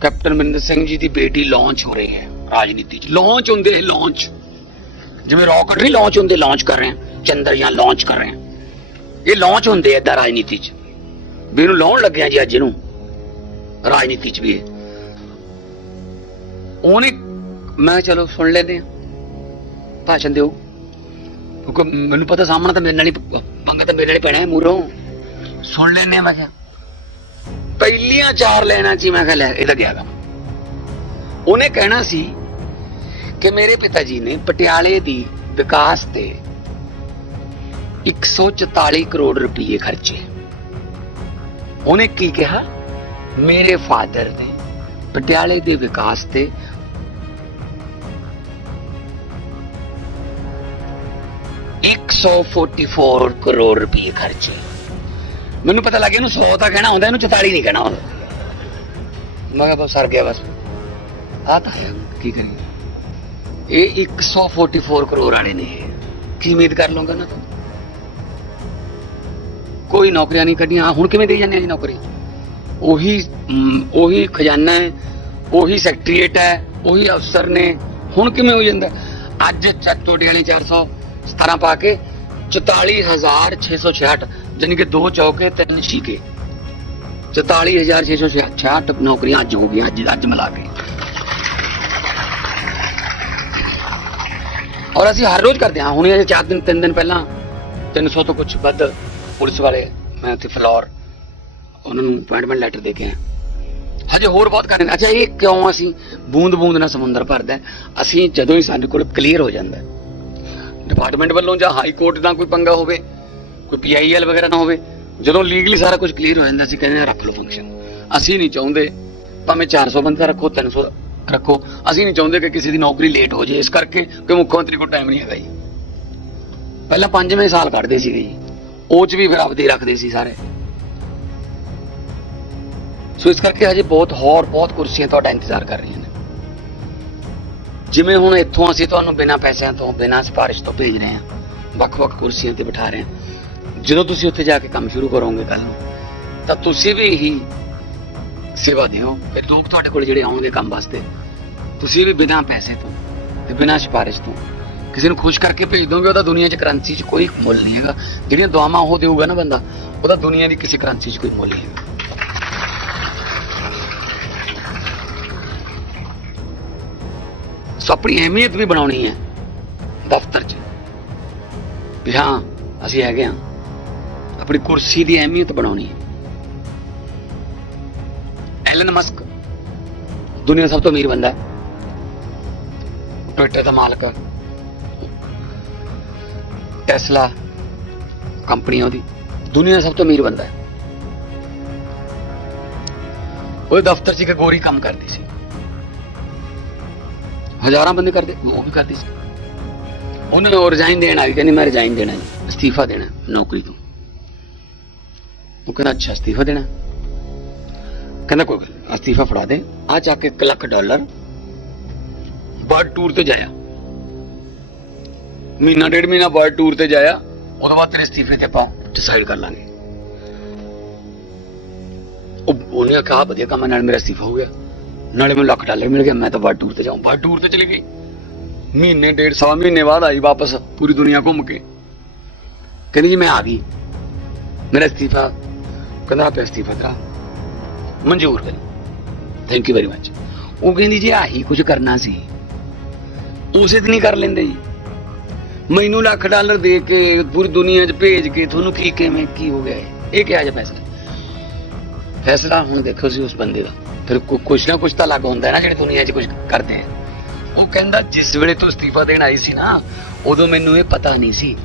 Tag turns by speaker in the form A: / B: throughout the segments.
A: Captain Maninder Singh ji ਦੀ ਬੇਟੀ launch ਹੋ ਰਹੀ ਹੈ ਰਾਜਨੀਤੀ 'ਚ। ਲਾਂਚ ਹੁੰਦੇ ਹੈ ਲਾਂਚ ਜਿਵੇਂ ਰਾਕਟ ਨਹੀਂ ਲਾਂਚ ਹੁੰਦੇ ਲਾਂਚ ਕਰ ਰਹੇ ਹਾਂ। ਚੰਦਰਯਾਨ ਲਾਂਚ ਕਰ ਰਹੇ ਹਾਂ। ਇਹ ਲਾਂਚ ਹੁੰਦੇ ਐ ਰਾਜਨੀਤੀ 'ਚ। ਵੀ ਇਹਨੂੰ ਲਾਉਣ ਲੱਗਿਆ ਜੀ ਅੱਜ ਇਹਨੂੰ। ਰਾਜਨੀਤੀ 'ਚ ਵੀ ਇਹ। ਉਹਨੇ, ਮੈਂ ਚਲੋ ਸੁਣ ਲੈਂਦੇ ਆ ਭਾਸ਼ਣ ਦਿਓ। ਕਿਉਂਕਿ ਮੈਨੂੰ ਪਤਾ ਸਾਹਮਣਾ ਤਾਂ ਮੇਰੇ ਨਾਲ ਹੀ ਪੰਗਾ ਤਾਂ ਮੇਰੇ ਨਾਲ ਹੀ ਪੈਣਾ ਹੈ ਮੂਰੋਂ ਸੁਣ ਲੈਂਦੇ ਆ ਮੈਂ ਕਿਹਾ। ਪਹਿਲੀਆਂ ਚਾਰ ਲੈਣਾ ਸੀ ਮੈਂ ਕਿਹਾ, ਲੈ, ਇਹ ਤਾਂ ਗਿਆ ਗਾ। ਉਹਨੇ ਕਹਿਣਾ ਸੀ ਕਿ ਮੇਰੇ ਪਿਤਾ ਜੀ ਨੇ ਪਟਿਆਲੇ ਦੀ ਵਿਕਾਸ ਤੇ 144 ਕਰੋੜ ਰੁਪਏ ਖਰਚੇ। ਉਹਨੇ ਕੀ ਕਿਹਾ? ਮੇਰੇ ਫਾਦਰ ਨੇ ਪਟਿਆਲੇ ਦੇ ਵਿਕਾਸ ਤੇ ਇੱਕ ਸੌ 44 ਕਰੋੜ ਰੁਪਏ ਖਰਚੇ। ਮੈਨੂੰ ਪਤਾ ਲੱਗਿਆ ਇਹਨੂੰ 100 ਤਾਂ ਕਹਿਣਾ ਹੁੰਦਾ ਇਹਨੂੰ 44 ਨਹੀਂ ਕਹਿਣਾ ਹੁੰਦਾ। ਮੈਂ ਕਿਹਾ ਬਸ ਸਰ ਗਿਆ ਬਸ। ਆ ਤਾਂ ਹੈ, ਕੀ ਕਰੀਏ? ਇਹ 144 ਕਰੋੜ ਵਾਲੇ ਨੇ। ਕੀ ਉਮੀਦ ਕਰ ਲਵਾਂਗਾ ਨਾ ਤੋਂ? ਕੋਈ ਨੌਕਰੀਆਂ ਨਹੀਂ ਕੱਢੀਆਂ। ਹੁਣ ਕਿਵੇਂ ਦੇ ਜਾਂਦੇ ਆ ਜੀ ਨੌਕਰੀ? ਉਹੀ ਮ, ਉਹੀ ਖਜ਼ਾਨਾ ਹੈ ਉਹੀ ਸੈਕਟਰੀਏਟ ਹੈ ਉਹੀ ਅਫਸਰ ਨੇ। ਹੁਣ ਕਿਵੇਂ ਹੋ ਜਾਂਦਾ? ਅੱਜ ਚੱਕ ਟੋਟੇ ਵਾਲੀ 417 ਪਾ ਕੇ 44666 ਜਾਨੀ ਕਿ ਦੋ ਚੌਕੇ, ਤਿੰਨ ਛੀਕੇ 44666 ਨੌਕਰੀਆਂ ਅੱਜ ਹੋ ਗਈਆਂ, ਅੱਜ ਅੱਜ ਮਿਲਾ ਕੇ। ਔਰ ਅਸੀਂ ਹਰ ਰੋਜ਼ ਕਰਦੇ ਹਾਂ, ਹੁਣ ਇਹ ਚਾਰ ਦਿਨ, ਤਿੰਨ ਦਿਨ ਪਹਿਲਾਂ 300 ਤੋਂ ਕੁਝ ਵੱਧ ਪੁਲਿਸ ਵਾਲੇ, ਮੈਂ ਉੱਥੇ ਫਲੋਰ, ਉਹਨਾਂ ਨੂੰ ਅਪਾਇੰਟਮੈਂਟ ਲੈਟਰ ਦੇ ਕੇ ਆਇਆ। ਹਜੇ ਹੋਰ ਬਹੁਤ ਕਰਦੇ ਅੱਛਾ, ਇਹ ਕਿਉਂ ਅਸੀਂ ਬੂੰਦ ਬੂੰਦ ਨਾਲ ਸਮੁੰਦਰ ਭਰਦਾ ਅਸੀਂ ਜਦੋਂ ਹੀ ਸਾਡੇ ਕੋਲ ਕਲੀਅਰ ਹੋ ਜਾਂਦਾ ਡਿਪਾਰਟਮੈਂਟ ਵੱਲੋਂ ਜਾਂ ਹਾਈ ਕੋਰਟ ਦਾ ਕੋਈ ਪੰਗਾ ਹੋਵੇ ਕੋਈ ਪੀਆਈਐਲ ਵਗੈਰਾ ਨਾ ਹੋਵੇ। ਜਦੋਂ ਲੀਗਲੀ ਸਾਰਾ ਕੁਝ ਕਲੀਅਰ ਹੋ ਜਾਂਦਾ ਸੀ, ਕਹਿੰਦੇ ਹਾਂ ਰੱਖ ਲਓ ਫੰਕਸ਼ਨ ਅਸੀਂ ਨਹੀਂ ਚਾਹੁੰਦੇ, ਭਾਵੇਂ 400 ਬੰਦਾ ਰੱਖੋ 300 ਰੱਖੋ। ਅਸੀਂ ਨਹੀਂ ਚਾਹੁੰਦੇ ਕਿ ਕਿਸੇ ਦੀ ਨੌਕਰੀ ਲੇਟ ਹੋ ਜਾਏ, ਇਸ ਕਰਕੇ ਕਿ ਮੁੱਖ ਮੰਤਰੀ ਕੋਲ ਟਾਈਮ ਨਹੀਂ ਹੈਗਾ ਜੀ। ਪਹਿਲਾਂ ਪੰਜਵੇਂ ਸਾਲ ਕੱਢਦੇ ਸੀਗੇ ਜੀ। ਉਹ ਚ ਵੀ ਫਿਰ ਆਪਦੇ ਹੀ ਰੱਖਦੇ ਸੀ ਸਾਰੇ। ਸੋ ਇਸ ਕਰਕੇ ਹਜੇ ਬਹੁਤ ਹੋਰ, ਬਹੁਤ ਕੁਰਸੀਆਂ ਤੁਹਾਡਾ ਇੰਤਜ਼ਾਰ ਕਰ ਰਹੀਆਂ ਨੇ। ਜਿਵੇਂ ਹੁਣ ਇੱਥੋਂ ਅਸੀਂ ਤੁਹਾਨੂੰ ਬਿਨਾਂ ਪੈਸਿਆਂ ਤੋਂ, ਬਿਨਾਂ ਸਿਫਾਰਿਸ਼ ਤੋਂ ਭੇਜ ਰਹੇ ਹਾਂ, ਵੱਖ-ਵੱਖ ਕੁਰਸੀਆਂ ਤੇ ਬਿਠਾ ਰਹੇ ਹਾਂ। ਜਦੋਂ ਤੁਸੀਂ ਉੱਥੇ ਜਾ ਕੇ ਕੰਮ ਸ਼ੁਰੂ ਕਰੋਗੇ ਕੱਲ ਨੂੰ, ਤਾਂ ਤੁਸੀਂ ਵੀ ਇਹੀ ਸੇਵਾ ਦਿਓ। ਫਿਰ ਲੋਕ ਤੁਹਾਡੇ ਕੋਲ ਜਿਹੜੇ ਆਉਣਗੇ ਕੰਮ ਵਾਸਤੇ, ਤੁਸੀਂ ਵੀ ਬਿਨਾਂ ਪੈਸੇ ਤੋਂ ਤੇ ਬਿਨਾਂ ਸਿਫਾਰਿਸ਼ ਤੋਂ ਕਿਸੇ ਨੂੰ ਖੁਸ਼ ਕਰਕੇ ਭੇਜ ਦੋਗੇ, ਉਹਦਾ ਦੁਨੀਆ 'ਚ ਕਰੰਸੀ 'ਚ ਕੋਈ ਮੁੱਲ ਨਹੀਂ ਹੈਗਾ। ਜਿਹੜੀਆਂ ਦੁਆਵਾਂ ਉਹ ਦੇਊਗਾ ਨਾ ਬੰਦਾ, ਉਹਦਾ ਦੁਨੀਆ ਦੀ ਕਿਸੇ ਕਰੰਸੀ 'ਚ ਕੋਈ ਮੁੱਲ ਨਹੀਂ ਹੈਗਾ। ਸੋ ਆਪਣੀ ਅਹਿਮੀਅਤ ਵੀ ਬਣਾਉਣੀ ਹੈ ਦਫ਼ਤਰ 'ਚ। ਵੀ ਹਾਂ, ਅਸੀਂ ਹੈਗੇ ਹਾਂ। ਆਪਣੀ ਕੁਰਸੀ ਦੀ ਅਹਿਮੀਅਤ ਬਣਾਉਣੀ ਹੈ ਐਲਨ ਮਸਕ ਦੁਨੀਆ ਦਾ ਸਭ ਤੋਂ ਅਮੀਰ ਬੰਦਾ ਹੈ ਟਵਿੱਟਰ ਦਾ ਮਾਲਕ ਟੈਸਲਾ ਕੰਪਨੀ ਉਹਦੀ ਦੁਨੀਆ ਦਾ ਸਭ ਤੋਂ ਅਮੀਰ ਬੰਦਾ ਹੈ ਉਹ ਦਫ਼ਤਰ 'ਚ ਇੱਕ ਗੋਰੀ ਕੰਮ ਕਰਦੀ ਸੀ ਹਜ਼ਾਰਾਂ ਬੰਦੇ ਕਰਦੇ ਉਹ ਵੀ ਕਰਦੀ ਸੀ ਉਹਨਾਂ ਨੇ ਰਿਜ਼ਾਈਨ ਦੇਣ ਆਈ ਕਹਿੰਦੀ ਮੈਂ ਰਿਜ਼ਾਈਨ ਦੇਣਾ ਜੀ ਅਸਤੀਫਾ ਦੇਣਾ ਨੌਕਰੀ ਤੋਂ ਉਹ ਕਹਿੰਦਾ ਅੱਛਾ ਅਸਤੀਫਾ ਦੇਣਾ। ਕਹਿੰਦਾ ਕੋਈ ਗੱਲ ਅਸਤੀਫਾ ਫੜਾ ਦੇ, ਆ ਜਾ ਕੇ 1 ਲੱਖ ਡਾਲਰ ਬਰਡ ਟੂਰ ਤੇ ਜਾਇਆ। ਮਹੀਨਾ, ਡੇਢ ਮਹੀਨਾ ਬਰਡ ਟੂਰ ਤੇ ਜਾਇਆ, ਉਹਦੇ ਬਾਅਦ ਤੇਰੇ ਅਸਤੀਫੇ ਤੇ ਆਪਾਂ ਡਿਸਾਈਡ ਕਰ ਲਾਂਗੇ। ਉਹਨੇ ਕਿਹਾ ਵਧੀਆ ਕੰਮ ਨਾਲ ਮੇਰਾ ਅਸਤੀਫਾ ਹੋ ਗਿਆ। ਨਾਲੇ ਮੈਨੂੰ ਲੱਖ ਡਾਲਰ ਮਿਲ ਗਿਆ, ਮੈਂ ਤਾਂ ਬਰਡ ਟੂਰ ਤੇ ਜਾਉਂ ਬਰਡ ਟੂਰ ਤੇ ਚਲੀ ਗਈ। ਮਹੀਨੇ, ਡੇਢ, ਸਵਾ ਮਹੀਨੇ ਬਾਅਦ ਆਈ ਵਾਪਸ, ਪੂਰੀ ਦੁਨੀਆ ਘੁੰਮ ਕੇ। ਕਹਿੰਦੀ ਜੀ, ਮੈਂ ਆ ਗਈ। ਮੇਰਾ ਅਸਤੀਫਾ ਕਹਿੰਦਾ ਆਪੇ ਅਸਤੀਫਾ ਤੇਰਾ ਮਨਜ਼ੂਰ ਕਰ। ਥੈਂਕ ਯੂ ਵੈਰੀ ਮੱਚ ਉਹ ਕਹਿੰਦੀ ਜੀ ਆਹੀ ਕੁਝ ਕਰਨਾ ਸੀ। ਉਸੇ ਦਿਨ ਹੀ ਕਰ ਲੈਂਦੇ ਜੀ। ਮੈਨੂੰ ਲੱਖ ਡਾਲਰ ਦੇ ਕੇ ਪੂਰੀ ਦੁਨੀਆ 'ਚ ਭੇਜ ਕੇ ਤੁਹਾਨੂੰ ਕੀ ਕਿਵੇਂ ਕੀ ਹੋ ਗਿਆ ਇਹ? ਕਿਹਾ ਜਿਹਾ ਫੈਸਲਾ। ਫੈਸਲਾ ਹੁਣ ਦੇਖੋ ਸੀ ਉਸ ਬੰਦੇ ਦਾ। ਫਿਰ ਕੁਛ ਨਾ ਕੁਛ ਤਾਂ ਲੱਗ ਹੁੰਦਾ ਹੈ ਨਾ ਜਿਹੜੇ ਦੁਨੀਆ 'ਚ ਕੁਝ ਕਰਦੇ ਆ। ਉਹ ਕਹਿੰਦਾ ਜਿਸ ਵੇਲੇ ਤੂੰ ਅਸਤੀਫਾ ਦੇਣ ਆਈ ਸੀ ਨਾ, ਉਦੋਂ ਮੈਨੂੰ ਇਹ ਪਤਾ ਨਹੀਂ ਸੀ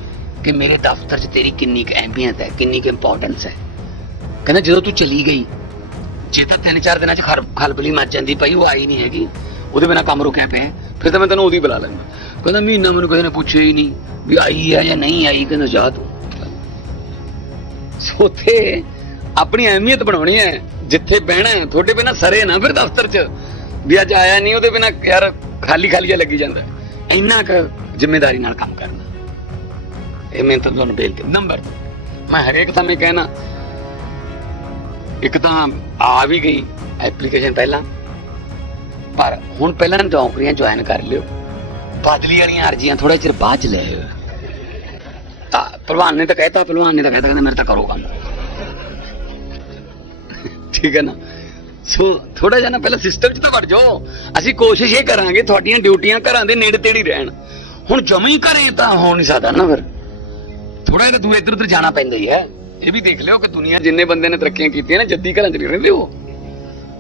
A: ਕਿ ਮੇਰੇ ਦਫ਼ਤਰ 'ਚ ਤੇਰੀ ਕਿੰਨੀ ਕੁ ਅਹਿਮੀਅਤ ਹੈ, ਕਿੰਨੀ ਕੁ ਇੰਪੋਰਟੈਂਸ ਹੈ। ਕਹਿੰਦਾ ਜਦੋਂ ਤੂੰ ਚਲੀ ਗਈ, ਜੇ ਤਾਂ ਤਿੰਨ ਚਾਰ ਦਿਨਾਂ 'ਚ ਖਰ ਖਲਬਲੀ ਮੱਚ ਜਾਂਦੀ ਪਈ, ਉਹ ਆਈ ਨਹੀਂ ਹੈਗੀ। ਉਹਦੇ ਬਿਨਾ ਕੰਮ ਰੁਕਿਆ ਪਿਆ ਫਿਰ ਤਾਂ ਮੈਂ ਤੈਨੂੰ ਉਹਦੀ ਬੁਲਾ ਲੈਂਦਾ। ਕਹਿੰਦਾ ਮਹੀਨਾ ਮੈਨੂੰ ਕਿਸੇ ਨੇ ਪੁੱਛਿਆ ਹੀ ਨਹੀਂ ਵੀ ਆਈ ਹੈ ਜਾਂ ਨਹੀਂ ਆਈ, ਕਹਿੰਦਾ ਜਾ ਤੂੰ। ਸੋਥੇ ਆਪਣੀ ਅਹਿਮੀਅਤ ਬਣਾਉਣੀ ਹੈ, ਜਿੱਥੇ ਬਹਿਣਾ ਹੈ, ਤੁਹਾਡੇ ਬਿਨਾ ਸਰੇ ਨਾ ਫਿਰ ਦਫ਼ਤਰ 'ਚ। ਵੀ ਅੱਜ ਆਇਆ ਨਹੀਂ, ਉਹਦੇ ਬਿਨਾ ਯਾਰ ਖਾਲੀ ਖਾਲੀ ਜਿਹਾ ਲੱਗੀ ਜਾਂਦਾ। ਇੰਨਾ ਕੁ ਜ਼ਿੰਮੇਵਾਰੀ ਨਾਲ ਕੰਮ ਕਰਨਾ। ਇਹ ਮੈਂ ਤਾਂ ਤੁਹਾਨੂੰ ਬੇਨਤੀ ਨੰਬਰ ਮੈਂ ਹਰੇਕ ਸਮੇਂ ਕਹਿਣਾ ਇੱਕ ਤਾਂ ਆ ਵੀ ਗਈ ਐਪਲੀਕੇਸ਼ਨ ਪਹਿਲਾਂ, ਪਰ ਹੁਣ ਪਹਿਲਾਂ ਨੌਕਰੀਆਂ ਜੁਆਇਨ ਕਰ ਲਿਓ। ਬਾਦਲੀ ਵਾਲੀਆਂ ਅਰਜ਼ੀਆਂ ਥੋੜਾ ਚਿਰ ਬਾਅਦ ਚ ਲੈ ਆਇਓ। ਤਾਂ ਪਹਿਲਵਾਨ ਨੇ ਤਾਂ ਕਹਿਤਾ ਪਹਿਲਵਾਨ ਨੇ ਤਾਂ ਕਹਿਤਾ, ਕਹਿੰਦਾ, ਮੇਰੇ ਤਾਂ ਕਰੋ ਕੰਮ। ਠੀਕ ਹੈ ਨਾ? ਸੋ ਥੋੜਾ ਜਿਹਾ ਨਾ ਪਹਿਲਾਂ ਸਿਸਟਮ 'ਚ ਤਾਂ ਵੜ ਜਾਓ। ਅਸੀਂ ਕੋਸ਼ਿਸ਼ ਇਹ ਕਰਾਂਗੇ, ਤੁਹਾਡੀਆਂ ਡਿਊਟੀਆਂ ਘਰਾਂ ਦੇ ਨੇੜੇ ਤੇੜੇ ਰਹਿਣ। ਹੁਣ ਜਮੀ ਘਰੇ ਤਾਂ ਹੋ ਨਹੀਂ ਸਕਦਾ ਨਾ ਫਿਰ। ਥੋੜਾ ਜਿਹਾ ਦੂਰ ਇੱਧਰ ਉੱਧਰ ਜਾਣਾ ਪੈਂਦਾ ਹੀ ਹੈ। ਇਹ ਵੀ ਦੇਖ ਲਿਓ ਕਿ ਦੁਨੀਆ ਜਿੰਨੇ ਬੰਦੇ ਨੇ ਤਰੱਕੀਆਂ ਕੀਤੀਆਂ ਨੇ, ਜੱਦੀ ਘਰਾਂ 'ਚ ਨਹੀਂ ਰਹਿੰਦੇ ਉਹ।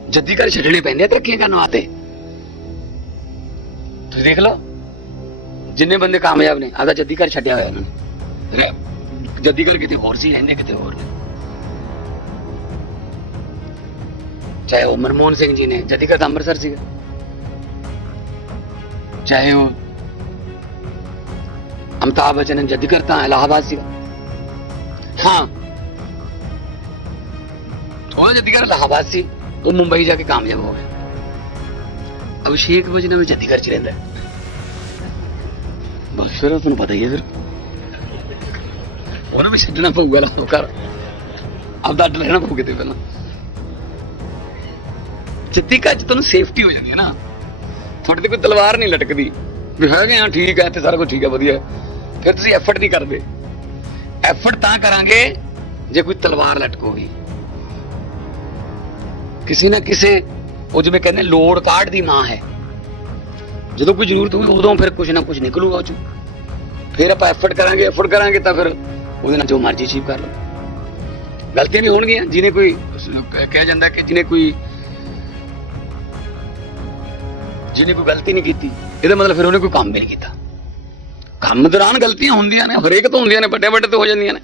A: ਜੱਦੀ ਘਰ ਛੱਡਣੇ ਪੈਂਦੇ ਆ ਤਰੱਕੀਆਂ ਕਰਨ ਵਾਸਤੇ। ਤੁਸੀਂ ਦੇਖ ਲਓ, ਜਿੰਨੇ ਬੰਦੇ ਕਾਮਯਾਬ ਨੇ ਆਦਾ ਜੱਦੀ ਘਰ ਛੱਡਿਆ ਹੋਇਆ ਉਹਨਾਂ ਨੇ। ਜੱਦੀ ਘਰ ਕਿਤੇ ਹੋਰ ਸੀ ਰਹਿੰਦੇ ਕਿਤੇ ਹੋਰ ਚਾਹੇ ਉਹ ਮਨਮੋਹਨ ਸਿੰਘ ਜੀ ਨੇ, ਜੱਦੀ ਘਰ ਤਾਂ ਅੰਮ੍ਰਿਤਸਰ ਸੀਗਾ। ਚਾਹੇ ਉਹ ਅਮਿਤਾਭ ਬੱਚਨ ਨੇ, ਜੱਦੀ ਘਰ ਤਾਂ ਇਲਾਹਾਬਾਦ ਸੀਗਾ। ਹਾਂ ਉਹ ਜੱਦੀ ਘਰ ਸੀ, ਉਹ ਮੁੰਬਈ ਜਾ ਕੇ ਕਾਮਯਾਬ ਹੋ ਗਿਆ। ਅਭਿਸ਼ੇਕ ਬੱਚਨ ਵੀ ਜੱਦੀ ਚ ਰਹਿੰਦਾ। ਬਸ ਫਿਰ ਤੁਹਾਨੂੰ ਪਤਾ ਹੀ ਹੈ ਫਿਰ। ਉਹਨੂੰ ਵੀ ਛੱਡਣਾ ਪਊਗਾ ਲਾਹੋ ਘਰ। ਆਪਦਾ ਅੱਡ ਲੈਣਾ ਪਊ ਕਿਤੇ ਪਹਿਲਾਂ। ਚਿੱਤੀਕਾ ਚ ਤੁਹਾਨੂੰ ਸੇਫਟੀ ਹੋ ਜਾਂਦੀ ਹੈ ਨਾ। ਤੁਹਾਡੇ ਤੇ ਕੋਈ ਤਲਵਾਰ ਨਹੀਂ ਲਟਕਦੀ। ਵੀ ਹੈਗੇ ਆ, ਠੀਕ ਹੈ ਇੱਥੇ ਸਾਰਾ ਕੁਝ ਠੀਕ ਹੈ ਵਧੀਆ। ਫਿਰ ਤੁਸੀਂ ਐਫਰਟ ਨਹੀਂ ਕਰਦੇ। ਐਫਰਟ ਤਾਂ ਕਰਾਂਗੇ, ਜੇ ਕੋਈ ਤਲਵਾਰ ਲਟਕੋਗੀ। ਕਿਸੇ ਨਾ ਕਿਸੇ, ਉਹ ਜਿਵੇਂ ਕਹਿੰਦੇ ਲੋੜ ਕਾਢ ਦੀ ਮਾਂ ਹੈ। ਜਦੋਂ ਕੋਈ ਜ਼ਰੂਰਤ ਹੋਵੇ ਉਦੋਂ ਫਿਰ ਕੁਝ ਨਾ ਕੁਝ ਨਿਕਲੂਗਾ ਉਹ ਚੋਂ। ਫਿਰ ਆਪਾਂ ਐਫਰਟ ਕਰਾਂਗੇ ਐਫਰਟ ਕਰਾਂਗੇ ਤਾਂ ਫਿਰ ਉਹਦੇ ਨਾਲ ਜੋ ਮਰਜ਼ੀ ਅਚੀਵ ਕਰ ਲਓ। ਗਲਤੀਆਂ ਵੀ ਹੋਣਗੀਆਂ, ਜਿਹਨੇ ਕੋਈ, ਕਿਹਾ ਜਾਂਦਾ ਕਿ ਜਿਹਨੇ ਕੋਈ ਜਿਹਨੇ ਕੋਈ ਗਲਤੀ ਨਹੀਂ ਕੀਤੀ, ਇਹਦਾ ਮਤਲਬ ਫਿਰ ਉਹਨੇ ਕੋਈ ਕੰਮ ਵੀ ਨਹੀਂ ਕੀਤਾ। ਕੰਮ ਦੌਰਾਨ ਗਲਤੀਆਂ ਹੁੰਦੀਆਂ ਨੇ, ਹਰੇਕ ਤੋਂ ਹੁੰਦੀਆਂ ਨੇ ਵੱਡੇ ਵੱਡੇ ਤੋਂ ਹੋ ਜਾਂਦੀਆਂ ਨੇ।